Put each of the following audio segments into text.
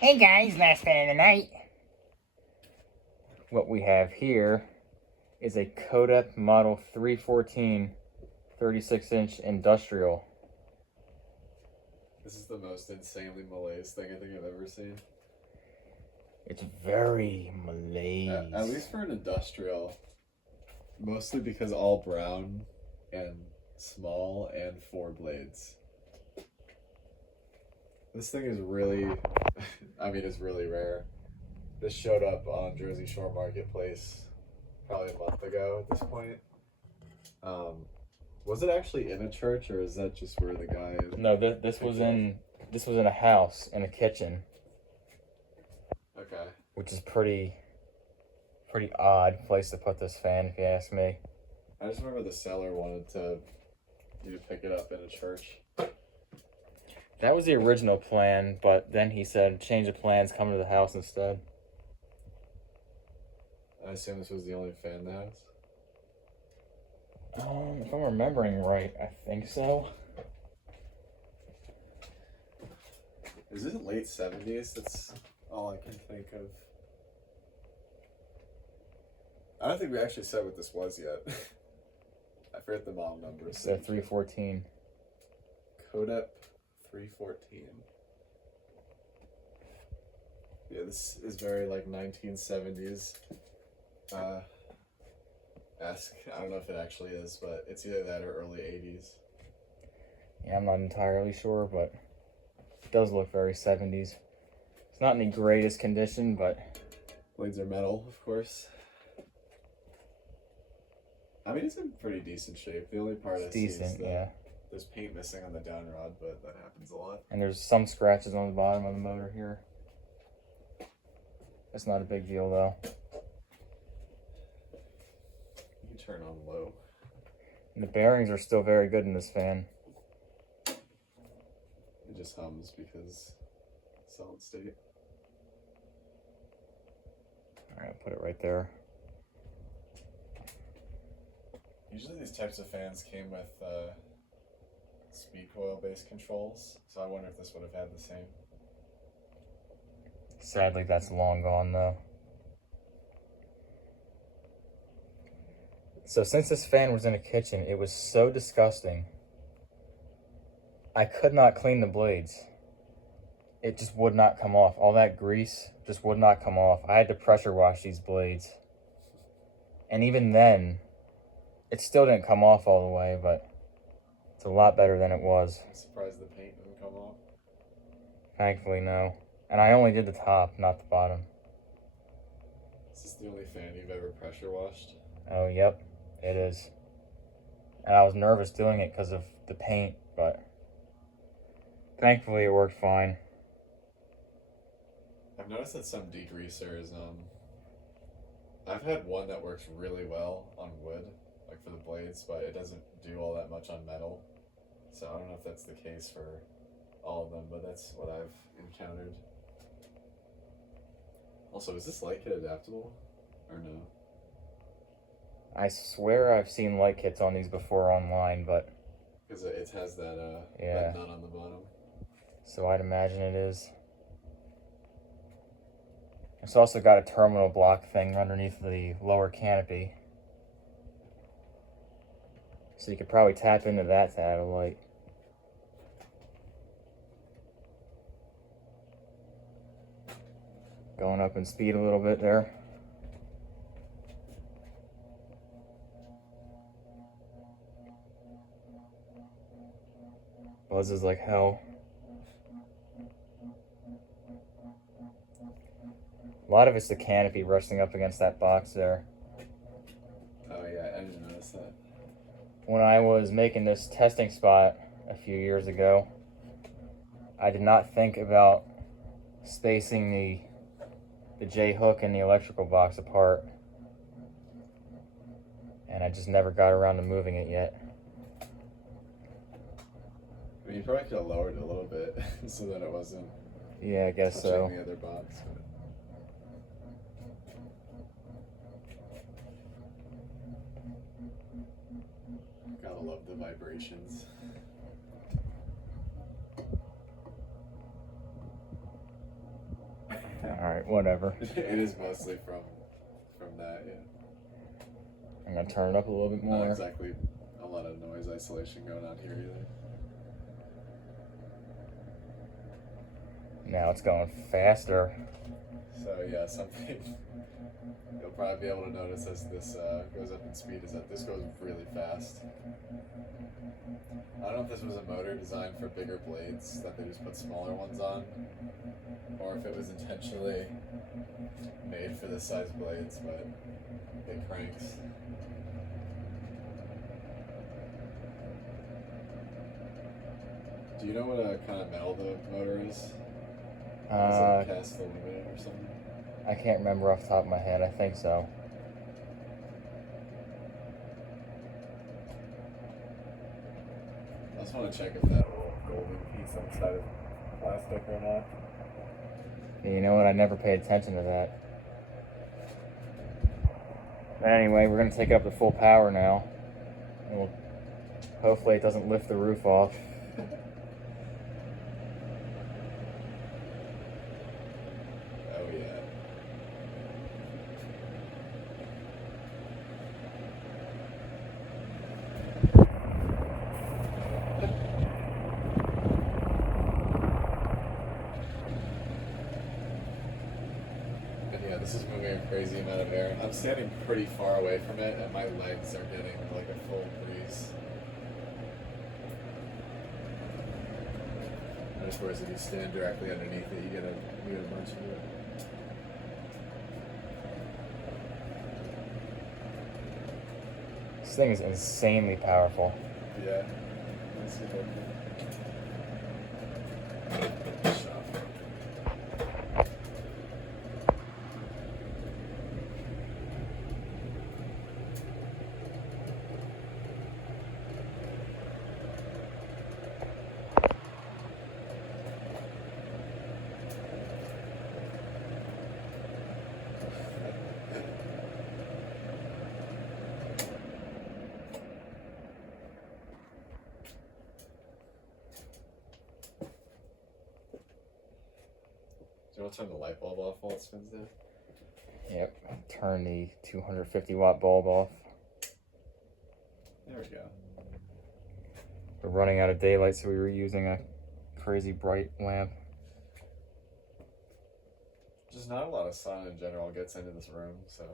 Hey guys, last fan of the night. What we have here is a Codep Model 314 36-inch industrial. This is the most insanely malaise thing I think I've ever seen. It's very malaise. At least for an industrial. Mostly because all brown and small and 4 blades. This thing is really, it's really rare. This showed up on Jersey Shore Marketplace probably a month ago at this point. Was it actually in a church, or is that just where the guy? No, this was in a house in a kitchen. Okay. Which is pretty odd place to put this fan, if you ask me. I just remember the seller wanted you to pick it up in a church. That was the original plan, but then he said change of plans, come to the house instead. I assume this was the only fan in the house. If I'm remembering right, I think so. Is it late 70s? That's all I can think of. I don't think we actually said what this was yet. I forget the model number. It's a 314. Codep 314. Yeah, this is very like 1970s. Esque. I don't know if it actually is, but it's either that or early 80s. Yeah, I'm not entirely sure, but it does look very 70s. It's not in the greatest condition, but blades are metal, of course. It's in pretty decent shape. The only part I see is there's paint missing on the down rod, but that happens a lot. And there's some scratches on the bottom of the motor here. It's not a big deal though. You can turn on low. And the bearings are still very good in this fan. It just hums because it's solid state. Alright, I'll put it right there. Usually these types of fans came with speed coil based controls, so I wonder if this would have had the same. Sadly, that's long gone though. So since this fan was in a kitchen, it was so disgusting. I could not clean the blades. It just would not come off. All that grease just would not come off. I had to pressure wash these blades. And even then, it still didn't come off all the way, but it's a lot better than it was. I'm surprised the paint didn't come off. Thankfully, no. And I only did the top, not the bottom. Is this the only fan you've ever pressure washed? Oh, yep, it is. And I was nervous doing it because of the paint, but thankfully it worked fine. I've noticed that some degreasers, I've had one that works really well on wood, like for the blades, but it doesn't do all that much on metal. So I don't know if that's the case for all of them, but that's what I've encountered. Also, is this light kit adaptable or no? I swear I've seen light kits on these before online, but because it has that nut on the bottom. So I'd imagine it is. It's also got a terminal block thing underneath the lower canopy. So you could probably tap into that to add a light. Going up in speed a little bit there. Buzzes like hell. A lot of it's the canopy resting up against that box there. Oh yeah, I didn't notice that. When I was making this testing spot a few years ago, I did not think about spacing the J-hook and the electrical box apart. And I just never got around to moving it yet. You probably could have lowered it a little bit so that it wasn't. Yeah, I guess so. The other box, but. Gotta love the vibrations. Alright, whatever. It is mostly from that, yeah. I'm gonna turn it up a little bit more. Not exactly a lot of noise isolation going on here either. Now it's going faster. So yeah, something you'll probably be able to notice as this goes up in speed is that this goes really fast. I don't know if this was a motor designed for bigger blades that they just put smaller ones on, or if it was intentionally made for this size blades, but it cranks. Do you know what kind of metal the motor is? Is it cast aluminum or something? I can't remember off the top of my head. I think so. I just want to check if that little golden piece on the side is plastic or not. You know what? I never paid attention to that. But anyway, we're going to take up the full power now. And hopefully it doesn't lift the roof off. Oh yeah. And yeah, this is moving a crazy amount of air. I'm standing pretty far away from it, and my legs are getting like a full breeze. And of course, if you stand directly underneath it, you get a bunch of it. This thing is insanely powerful. Yeah. Let's see if I can. Shut up. Do you want to turn the light bulb off while it spins down? Yep. Turn the 250 watt bulb off. There we go. We're running out of daylight, so we were using a crazy bright lamp. Just not a lot of sun in general gets into this room, so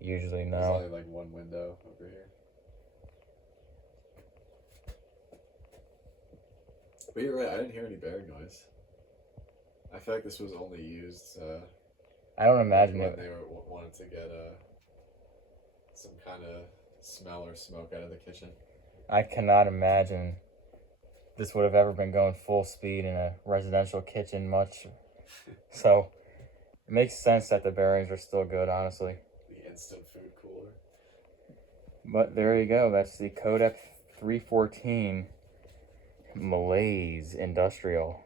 Usually there's no. only like one window over here. But you're right, I didn't hear any bearing noise. I feel like this was only used I don't imagine when it. they wanted to get some kind of smell or smoke out of the kitchen. I cannot imagine this would have ever been going full speed in a residential kitchen much. So it makes sense that the bearings are still good, honestly. The instant food cooler. But there you go. That's the Codep 314 Malaise Industrial.